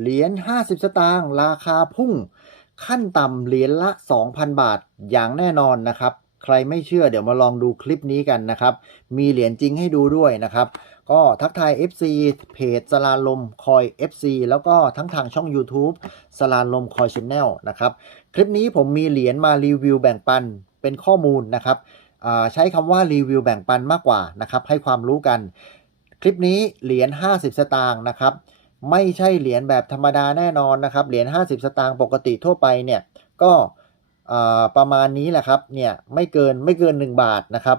เหรียญ 50 สตางค์ราคาพุ่ง ขั้นต่ำเหรียญละ 2,000 บาทอย่างแน่นอนนะครับ ใครไม่เชื่อเดี๋ยวมาลองดูคลิปนี้กันนะครับ มีเหรียญจริงให้ดูด้วยนะครับ ก็ทักทาย FC เพจสลาลมคอย FC แล้วก็ทั้งทางช่อง YouTube สลาลมคอยชแนลนะครับ คลิปนี้ผมมีเหรียญมารีวิวแบ่งปันเป็นข้อมูลนะครับใช้คำว่ารีวิวแบ่งปันมากกว่านะครับให้ความรู้กัน คลิปนี้เหรียญ 50 สตางค์นะครับ ไม่ใช่เหรียญแบบธรรมดาแน่นอนนะครับ เหรียญ50 สตางค์ปกติทั่วไปเนี่ยก็ประมาณนี้แหละครับเนี่ยไม่เกินไม่เกิน 1 บาทนะครับ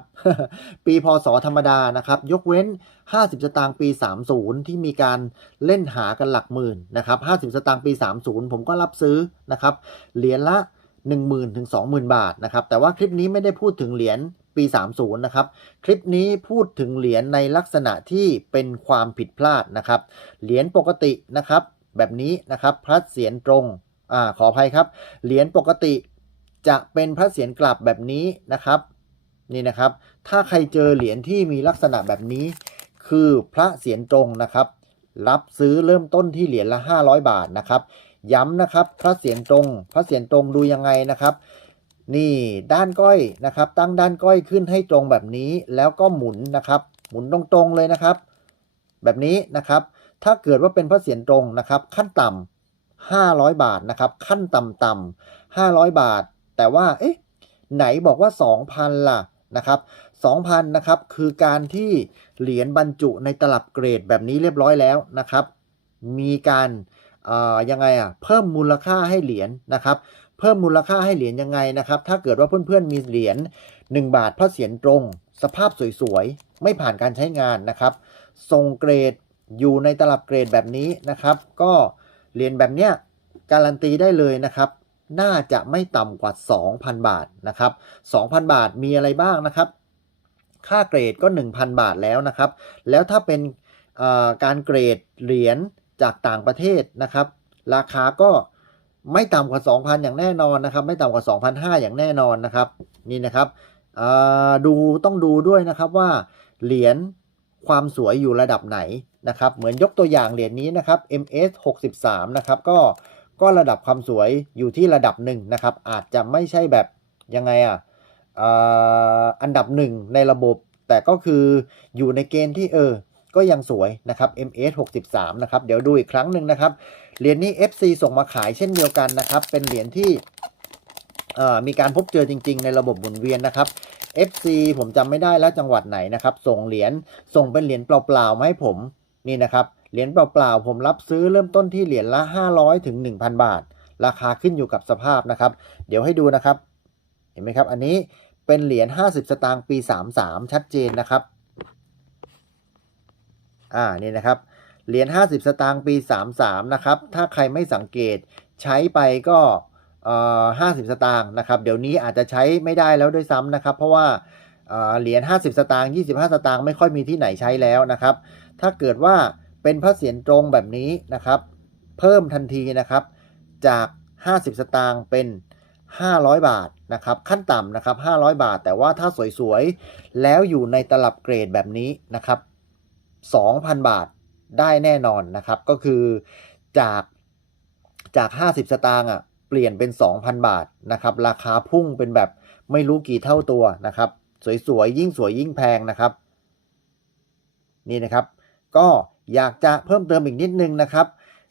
ปีพศธรรมดานะครับ ยกเว้น 50 สตางค์ปี 30 ที่มีการเล่นหากันหลักหมื่นนะครับ50 สตางค์ปี 30 ผมก็รับซื้อนะครับเหรียญละ 10,000ถึง20,000 บาทนะครับแต่ว่าคลิปนี้ไม่ได้พูดถึงเหรียญ ปี 30 นะครับ คลิปนี้พูดถึงเหรียญในลักษณะที่เป็นความผิดพลาดนะครับ เหรียญปกตินะครับ แบบนี้นะครับพระเศียรตรงอ่าขออภัยครับ เหรียญปกติจะเป็นพระเศียรกลับแบบนี้นะครับ นี่นะครับ ถ้าใครเจอเหรียญที่มีลักษณะแบบนี้ คือพระเศียรตรงนะครับ รับซื้อเริ่มต้นที่เหรียญละ 500 บาทนะครับ ย้ำนะครับ พระเศียรตรง พระเศียรตรงดูยังไงนะครับ นี่ด้านก้อยนะครับ ตั้งด้านก้อยขึ้นให้ตรงแบบนี้แล้วก็หมุนนะครับ หมุนตรงๆเลยนะครับ แบบนี้นะครับ ถ้าเกิดว่าเป็นพระเศียรตรงนะครับ ขั้นต่ำ500 บาทนะครับ ขั้นต่ำๆ500 บาท แต่ว่าเอ๊ะไหนบอกว่า 2,000 ล่ะนะครับ2,000นะครับคือการที่เหรียญบรรจุในตลับเกรดแบบนี้เรียบร้อยแล้วนะครับ มีการยังไงอะเพิ่มมูลค่าให้เหรียญนะครับ เพิ่มมูลค่าให้เหรียญยังไงนะครับ ถ้าเกิดว่าเพื่อนๆมีเหรียญ1 บาทพระเศียรตรง สภาพสวยๆ ไม่ผ่านการใช้งานนะครับ ทรงเกรดอยู่ในตลับเกรดแบบนี้นะครับ ก็เหรียญแบบเนี้ยการันตีได้เลยนะครับ น่าจะไม่ต่ำกว่า 2,000 บาทนะครับ 2,000 บาทมีอะไรบ้างนะครับ ค่าเกรดก็ 1,000 บาทแล้วนะครับ แล้วถ้าเป็นการเกรดเหรียญจากต่างประเทศนะครับ ราคาก็ ไม่ต่ำกว่า 2,000 อย่างแน่นอนนะครับ ไม่ต่ำกว่า 2,500 อย่างแน่นอนนะครับ นี่นะครับดูต้องดูด้วยนะครับว่าเหรียญความสวยอยู่ระดับไหนนะครับ เหมือนยกตัวอย่างเหรียญนี้นะครับ MS 63นะครับก็ก็ระดับความสวยอยู่ที่ระดับหนึ่งนะครับ อาจจะไม่ใช่แบบยังไงอะออันดับหนึ่งในระบบ แต่ก็คืออยู่ในเกณฑ์ที่เออ ก็ยังสวยนะครับ MS 63นะครับ เดี๋ยวดูอีกครั้งหนึ่งนะครับ เหรียญนี้ FC ส่งมาขายเช่นเดียวกันนะครับ เป็นเหรียญที่มีการพบเจอจริง ๆ ในระบบหมุนเวียนนะครับ FC ผมจำไม่ได้แล้วจังหวัดไหนนะครับ ส่งเหรียญส่งเป็นเหรียญเปล่าๆมาให้ผมนี่นะครับเหรียญเปล่าๆผมรับซื้อเริ่มต้นที่เหรียญละ 500 ถึง 1,000 บาท ราคาขึ้นอยู่กับสภาพนะครับ เดี๋ยวให้ดูนะครับ เห็นไหมครับ อันนี้เป็นเหรียญ50 สตางค์ปี 33 ชัดเจนนะครับ อ่านี่นะครับเหรียญ50 สตางค์ปี 33 นะครับ ถ้าใครไม่สังเกตใช้ไปก็เอ่อ50สตางค์นะครับ เดี๋ยวนี้อาจจะใช้ไม่ได้แล้วด้วยซ้ำนะครับ เพราะว่าเอ่อเหรียญ50 สตางค์25 สตางค์ไม่ค่อยมีที่ไหนใช้แล้วนะครับ ถ้าเกิดว่าเป็นพระเศียรตรงแบบนี้นะครับ เพิ่มทันทีนะครับจาก 50 สตางค์เป็น 500 บาทนะครับขั้นต่ำนะครับ 500 บาท แต่ว่าถ้าสวยๆ แล้วอยู่ในตลับเกรดแบบนี้นะครับ 2,000 บาทได้แน่นอนนะครับ ก็คือจากจาก 50 สตางค์อะเปลี่ยนเป็น 2,000 บาทนะครับ ราคาพุ่งเป็นแบบไม่รู้กี่เท่าตัวนะครับ สวยๆ ยิ่งสวยยิ่งแพงนะครับ นี่นะครับ ก็อยากจะเพิ่มเติมอีกนิดนึงนะครับ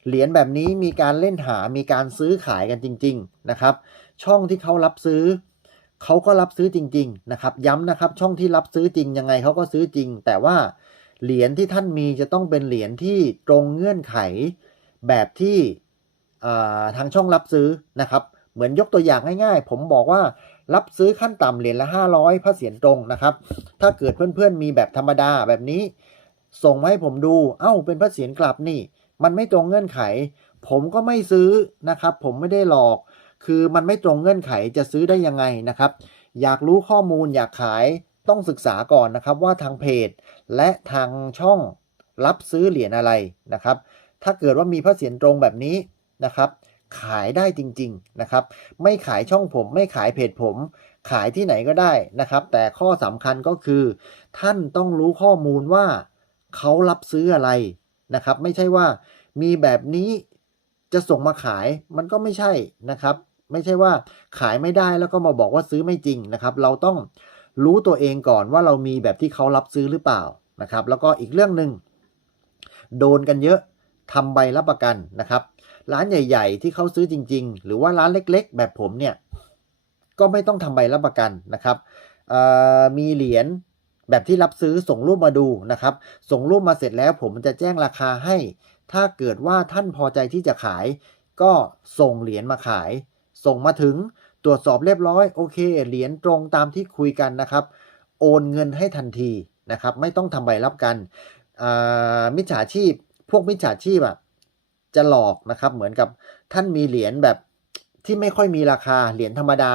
เหรียญแบบนี้มีการเล่นหามีการซื้อขายกันจริง ๆนะครับ ช่องที่เขารับซื้อเขาก็รับซื้อจริง ๆ นะครับ ย้ำนะครับ ช่องที่รับซื้อจริงยังไงเขาก็ซื้อจริง แต่ว่า เหรียญที่ท่านมีจะต้องเป็นเหรียญที่ตรงเงื่อนไขแบบที่ทางช่องรับซื้อนะครับ เหมือนยกตัวอย่างง่ายๆ ผมบอกว่ารับซื้อขั้นต่ำเหรียญละ 500พระเศียรตรงนะครับ ถ้าเกิดเพื่อนๆมีแบบธรรมดาแบบนี้ ส่งมาให้ผมดู เอ้าเป็นพระเศียรกลับนี่ มันไม่ตรงเงื่อนไข ผมก็ไม่ซื้อนะครับ ผมไม่ได้หลอก คือมันไม่ตรงเงื่อนไขจะซื้อได้ยังไงนะครับ อยากรู้ข้อมูลอยากขาย ต้องศึกษาก่อนนะครับว่าทางเพจ และทางช่องรับซื้อเหรียญอะไรนะครับ ถ้าเกิดว่ามีพระเศียรตรงแบบนี้นะครับ ขายได้จริงๆนะครับ ไม่ขายช่องผม ไม่ขายเพจผม ขายที่ไหนก็ได้นะครับ แต่ข้อสำคัญก็คือ ท่านต้องรู้ข้อมูลว่าเขารับซื้ออะไรนะครับ ไม่ใช่ว่ามีแบบนี้จะส่งมาขายมันก็ไม่ใช่นะครับ ไม่ใช่ว่าขายไม่ได้แล้วก็มาบอกว่าซื้อไม่จริงนะครับ เราต้อง รู้ตัวเองก่อนว่าเรามีแบบที่เขารับซื้อหรือเปล่านะครับ แล้วก็อีกเรื่องหนึ่งโดนกันเยอะทำใบรับประกันนะครับ ร้านใหญ่ ๆ ที่เขาซื้อจริง ๆ หรือว่าร้านเล็ก ๆ แบบผมเนี่ยก็ไม่ต้องทำใบรับประกันนะครับมีเหรียญแบบที่รับซื้อส่งรูปมาดูนะครับ ส่งรูปมาเสร็จแล้วผมจะแจ้งราคาให้ ถ้าเกิดว่าท่านพอใจที่จะขาย ก็ส่งเหรียญมาขาย ส่งมาถึง ตรวจสอบเรียบร้อยโอเคเหรียญตรงตามที่คุยกันนะครับ โอนเงินให้ทันทีนะครับ ไม่ต้องทำใบรับกันมิจฉาชีพ พวกมิจฉาชีพอะจะหลอกนะครับ เหมือนกับท่านมีเหรียญแบบที่ไม่ค่อยมีราคาเหรียญธรรมดา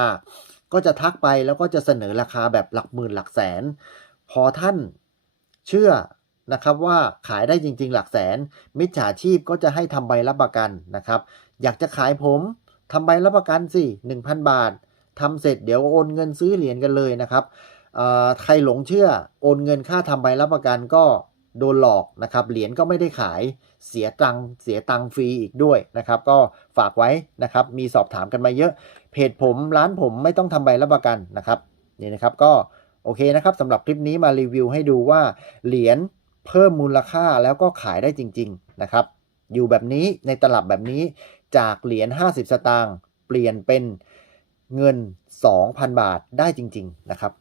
ก็จะทักไปแล้วก็จะเสนอราคาแบบหลักหมื่นหลักแสน พอท่านเชื่อนะครับว่าขายได้จริง ๆ หลักแสน มิจฉาชีพก็จะให้ทำใบรับประกันนะครับ อยากจะขายผม ทำใบรับประกันสิ1,000 บาททำเสร็จเดี๋ยวโอนเงินซื้อเหรียญกันเลยนะครับใครหลงเชื่อโอนเงินค่าทำใบรับประกันก็โดนหลอกนะครับ เหรียญก็ไม่ได้ขายเสียตังค์เสียตังค์ฟรีอีกด้วยนะครับ ก็ฝากไว้นะครับ มีสอบถามกันมาเยอะ เพจผมร้านผมไม่ต้องทำใบรับประกันนะครับนี่นะครับก็โอเคนะครับสำหรับคลิปนี้มารีวิวให้ดูว่าเหรียญเพิ่มมูลค่าแล้วก็ขายได้จริง ๆ นะครับ อยู่แบบนี้ในตลับแบบนี้ จากเหรียญ 50 สตางค์เปลี่ยนเป็นเงิน 2,000 บาทได้จริง ๆ นะครับ